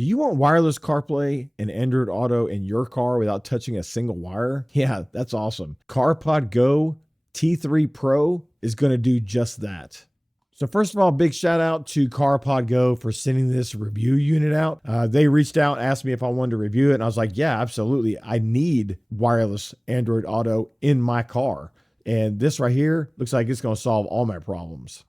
Do you want wireless CarPlay and Android Auto in your car without touching a single wire? Yeah, that's awesome. CarpodGo T3 Pro is going to do just that. So first of all, big shout out to CarPodGo for sending this review unit out. They reached out, asked me if I wanted to review it, and I was like, yeah, absolutely. I need wireless Android Auto in my car. And this right here looks like it's going to solve all my problems.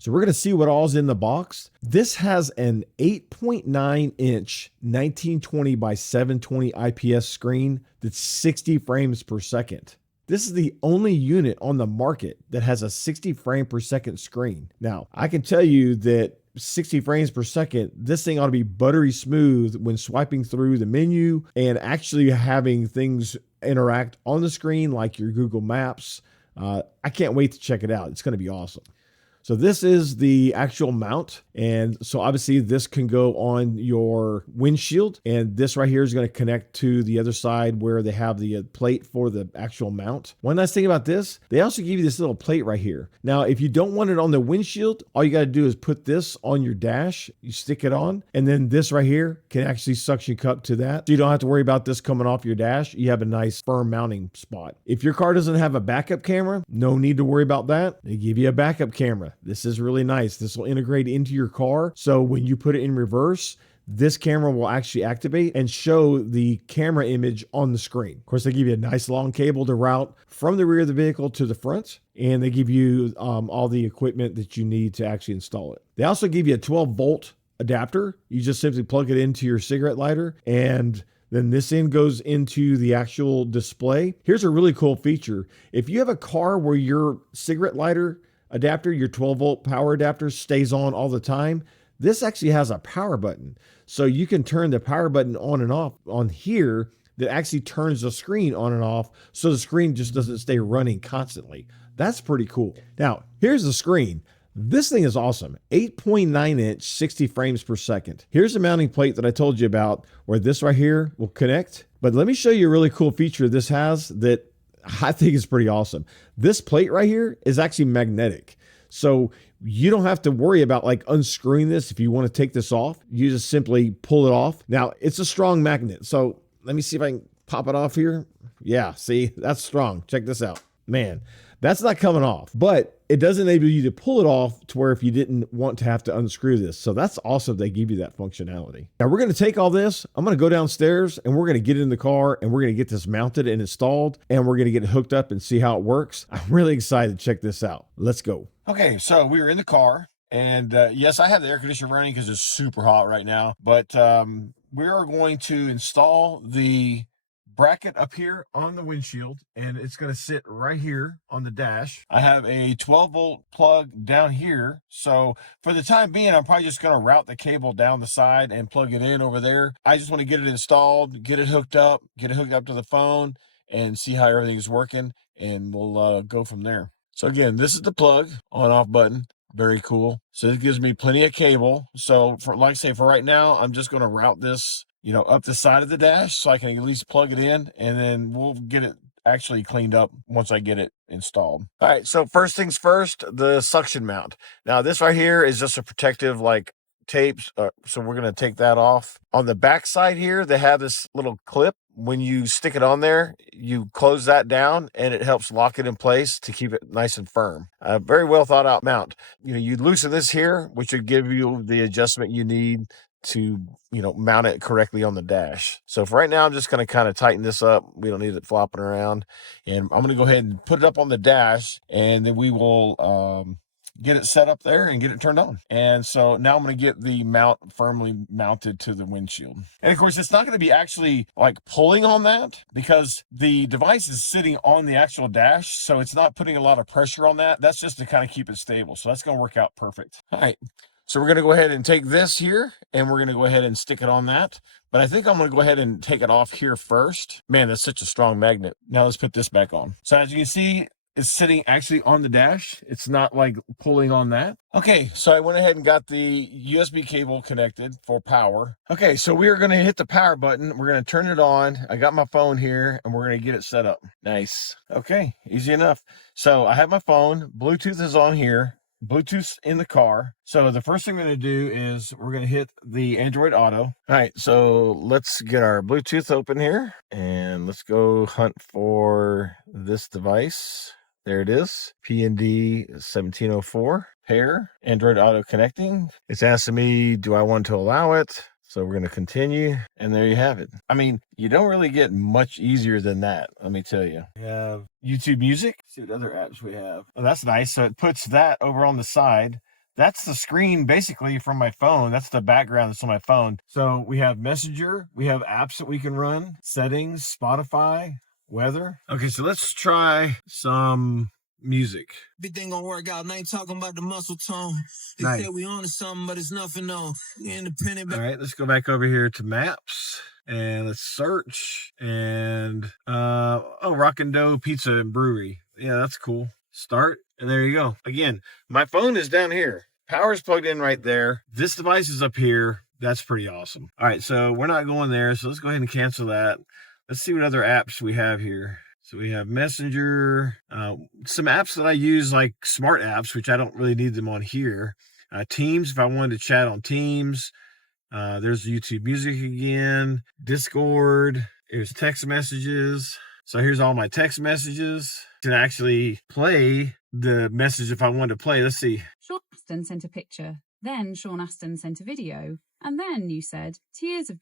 So we're going to see what all's in the box. This has an 8.9 inch 1920 by 720 IPS screen that's 60 frames per second. This is the only unit on the market that has a 60 frame per second screen. Now, I can tell you that 60 frames per second, this thing ought to be buttery smooth when swiping through the menu and actually having things interact on the screen like your Google Maps. I can't wait to check it out. It's going to be awesome. So this is the actual mount. And so obviously this can go on your windshield, and this right here is going to connect to the other side where they have the plate for the actual mount. One nice thing about this, they also give you this little plate right here. Now, if you don't want it on the windshield, all you got to do is put this on your dash, you stick it on, and then this right here can actually suction cup to that. So you don't have to worry about this coming off your dash. You have a nice firm mounting spot. If your car doesn't have a backup camera, no need to worry about that. They give you a backup camera. This is really nice. This will integrate into your car. So when you put it in reverse, this camera will actually activate and show the camera image on the screen. Of course, they give you a nice long cable to route from the rear of the vehicle to the front, and they give you all the equipment that you need to actually install it. They also give you a 12-volt adapter. You just simply plug it into your cigarette lighter, and then this end goes into the actual display. Here's a really cool feature. If you have a car where your cigarette lighter adapter, your 12-volt power adapter stays on all the time, this actually has a power button. So you can turn the power button on and off on here that actually turns the screen on and off so the screen just doesn't stay running constantly. That's pretty cool. Now, here's the screen. This thing is awesome. 8.9 inch, 60 frames per second. Here's the mounting plate that I told you about where this right here will connect. But let me show you a really cool feature this has that I think is pretty awesome. This plate right here is actually magnetic. So you don't have to worry about like unscrewing this. If you want to take this off, you just simply pull it off. Now it's a strong magnet. So let me see if I can pop it off here. Yeah, see, that's strong. Check this out. Man, that's not coming off, but it does enable you to pull it off to where if you didn't want to have to unscrew this. So that's awesome. They give you that functionality. Now we're going to take all this. I'm going to go downstairs and we're going to get in the car and we're going to get this mounted and installed, and we're going to get it hooked up and see how it works. I'm really excited to check this out. Let's go. Okay, so we were in the car, and yes, I have the air conditioner running because it's super hot right now, but we are going to install the bracket up here on the windshield, and it's going to sit right here on the dash. I have a 12-volt plug down here, so for the time being, I'm probably just going to route the cable down the side and plug it in over there. I just want to get it installed, get it hooked up to the phone, and see how everything's working, and we'll go from there. So again, this is the plug on-off button. Very cool. So this gives me plenty of cable. So for, like I say, for right now, I'm just going to route this, up the side of the dash so I can at least plug it in, and then we'll get it actually cleaned up once I get it installed. All right, so first things first, the suction mount. Now this right here is just a protective tapes, so we're going to take that off. On the back side here, they have this little clip. When you stick it on there, you close that down and it helps lock it in place to keep it nice and firm. Very well thought out mount. You loosen this here, which would give you the adjustment you need to mount it correctly on the dash. So for right now, I'm just going to kind of tighten this up. We don't need it flopping around, and I'm going to go ahead and put it up on the dash, and then we will get it set up there and get it turned on. And so now I'm going to get the mount firmly mounted to the windshield. And of course, it's not going to be actually like pulling on that because the device is sitting on the actual dash. So it's not putting a lot of pressure on that. That's just to kind of keep it stable. So that's going to work out perfect. All right. So we're going to go ahead and take this here and we're going to go ahead and stick it on that. But I think I'm going to go ahead and take it off here first. Man, that's such a strong magnet. Now let's put this back on. So as you can see, it's sitting actually on the dash. It's not like pulling on that. Okay, so I went ahead and got the USB cable connected for power. Okay, so we are going to hit the power button. We're going to turn it on. I got my phone here and we're going to get it set up. Nice. Okay, easy enough. So I have my phone. Bluetooth is on here. Bluetooth in the car. So the first thing we're going to do is we're going to hit the Android Auto. All right, so let's get our Bluetooth open here and let's go hunt for this device. There it is, PND 1704 pair, Android Auto connecting. It's asking me, do I want to allow it? So we're going to continue, and there you have it. I mean, you don't really get much easier than that, let me tell you. We have YouTube Music. Let's see what other apps we have. Oh, that's nice. So it puts that over on the side. That's the screen basically from my phone. That's the background that's on my phone. So we have Messenger. We have apps that we can run. Settings, Spotify, weather. Okay, so let's try some music. Everything gonna work out, and I ain't talking about the muscle tone. They nice. say we on to something, but it's nothing no. We independent. All right, let's go back over here to maps and let's search. And oh, Rockin' Dough Pizza and Brewery. Yeah, that's cool. Start, and there you go. Again, my phone is down here. Power's plugged in right there. This device is up here. That's pretty awesome. All right, so we're not going there, so let's go ahead and cancel that. Let's see what other apps we have here. So we have Messenger, some apps that I use like smart apps, which I don't really need them on here. Teams, if I wanted to chat on Teams. There's YouTube Music again. Discord, here's text messages. So here's all my text messages. You can actually play the message if I wanted to play. Let's see. Sean Astin sent a picture. Then Sean Astin sent a video. And then you said, tears of...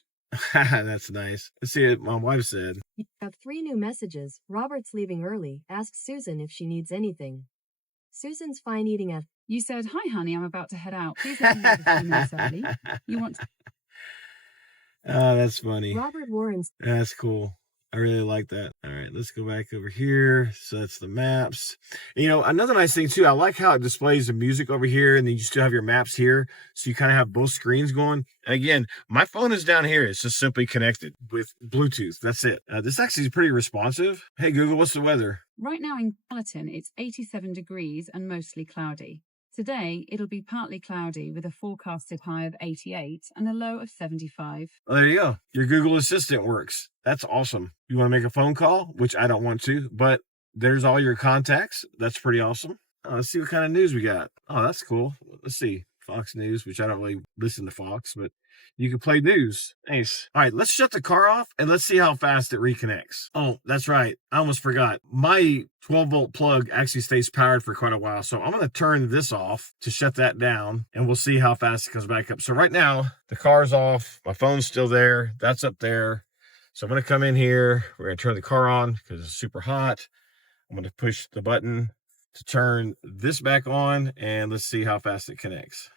That's nice. Let's see what my wife said. You have 3 new messages. Robert's leaving early. Ask Susan if she needs anything. Susan's fine eating at... You said, hi, honey, I'm about to head out. Please let me know a few minutes early. You want to... Oh, that's funny. Robert Warren's... That's cool. I really like that. All right, let's go back over here. So that's the maps. You know, another nice thing too, I like how it displays the music over here and then you still have your maps here. So you kind of have both screens going. And again, my phone is down here. It's just simply connected with Bluetooth. That's it. This actually is pretty responsive. Hey, Google, what's the weather? Right now in Gallatin, it's 87 degrees and mostly cloudy. Today, it'll be partly cloudy with a forecasted high of 88 and a low of 75. Well, there you go. Your Google Assistant works. That's awesome. You want to make a phone call, which I don't want to, but there's all your contacts. That's pretty awesome. Let's see what kind of news we got. Oh, that's cool. Let's see. Fox News, which I don't really listen to Fox, but you can play news. Nice. All right, let's shut the car off and let's see how fast it reconnects. Oh, that's right. I almost forgot. My 12-volt plug actually stays powered for quite a while. So I'm going to turn this off to shut that down and we'll see how fast it comes back up. So right now, the car's off. My phone's still there. That's up there. So I'm going to come in here. We're going to turn the car on because it's super hot. I'm going to push the button to turn this back on and let's see how fast it connects.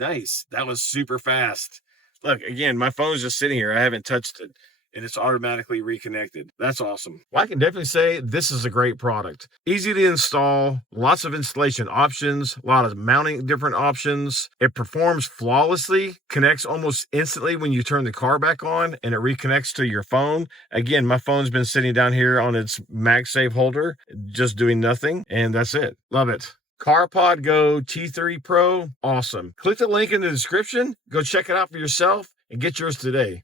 Nice. That was super fast. Look, again, my phone's just sitting here. I haven't touched it. And it's automatically reconnected. That's awesome. Well, I can definitely say this is a great product. Easy to install, lots of installation options, a lot of mounting different options. It performs flawlessly, connects almost instantly when you turn the car back on, and it reconnects to your phone. Again, my phone's been sitting down here on its MagSafe holder, just doing nothing, and that's it. Love it. CarpodGo T3 Pro, awesome. Click the link in the description, go check it out for yourself, and get yours today.